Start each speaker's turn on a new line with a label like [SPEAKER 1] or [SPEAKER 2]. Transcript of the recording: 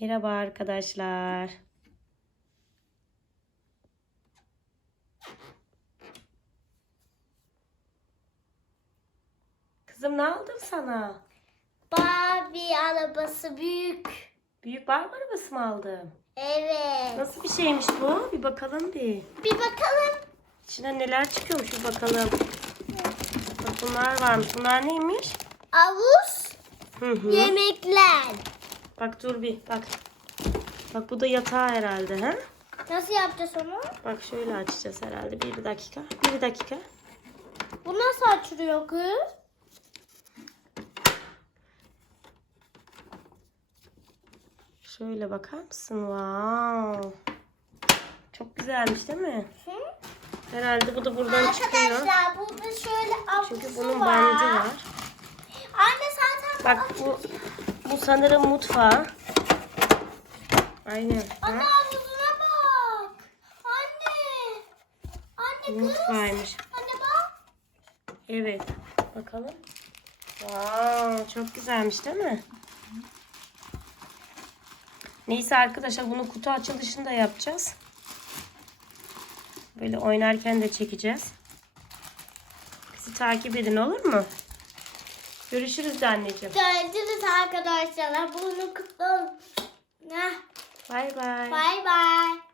[SPEAKER 1] Merhaba arkadaşlar. Kızım ne aldım sana?
[SPEAKER 2] Barbie arabası büyük.
[SPEAKER 1] Büyük Barbie arabası mı aldım?
[SPEAKER 2] Evet.
[SPEAKER 1] Nasıl bir şeymiş bu? Bir bakalım bir.
[SPEAKER 2] Bir bakalım.
[SPEAKER 1] İçinden neler çıkıyormuş bir bakalım. Bak bunlar varmış. Bunlar neymiş?
[SPEAKER 2] Havuz,
[SPEAKER 1] Hı hı.
[SPEAKER 2] yemekler.
[SPEAKER 1] Bak dur bir bak. Bak bu da yatağı herhalde ha?
[SPEAKER 2] Nasıl yapacağız onu?
[SPEAKER 1] Bak şöyle açacağız herhalde. Bir dakika. Bir dakika.
[SPEAKER 2] Bu nasıl açılıyor kız?
[SPEAKER 1] Şöyle bakar mısın? Wow. Çok güzelmiş değil mi?
[SPEAKER 2] Hı?
[SPEAKER 1] Herhalde bu da buradan çıkıyor.
[SPEAKER 2] Arkadaşlar burada şöyle
[SPEAKER 1] Çünkü
[SPEAKER 2] avlusu
[SPEAKER 1] bunun
[SPEAKER 2] var.
[SPEAKER 1] bandı var.
[SPEAKER 2] Anne zaten
[SPEAKER 1] Bak bu bu sanırım mutfağı. Aynen.
[SPEAKER 2] Anne havuzuna bak. Anne. Anne kız.
[SPEAKER 1] mutfağıymış.
[SPEAKER 2] Anne bak.
[SPEAKER 1] Evet. Bakalım. Wow, çok güzelmiş değil mi? Neyse arkadaşlar bunu kutu açılışında yapacağız. Böyle oynarken de çekeceğiz. Bizi takip edin olur mu? Görüşürüz de anneciğim.
[SPEAKER 2] Görüşürüz arkadaşlar. Bunu kutlu olsun.
[SPEAKER 1] Bay bay.
[SPEAKER 2] Bye bye.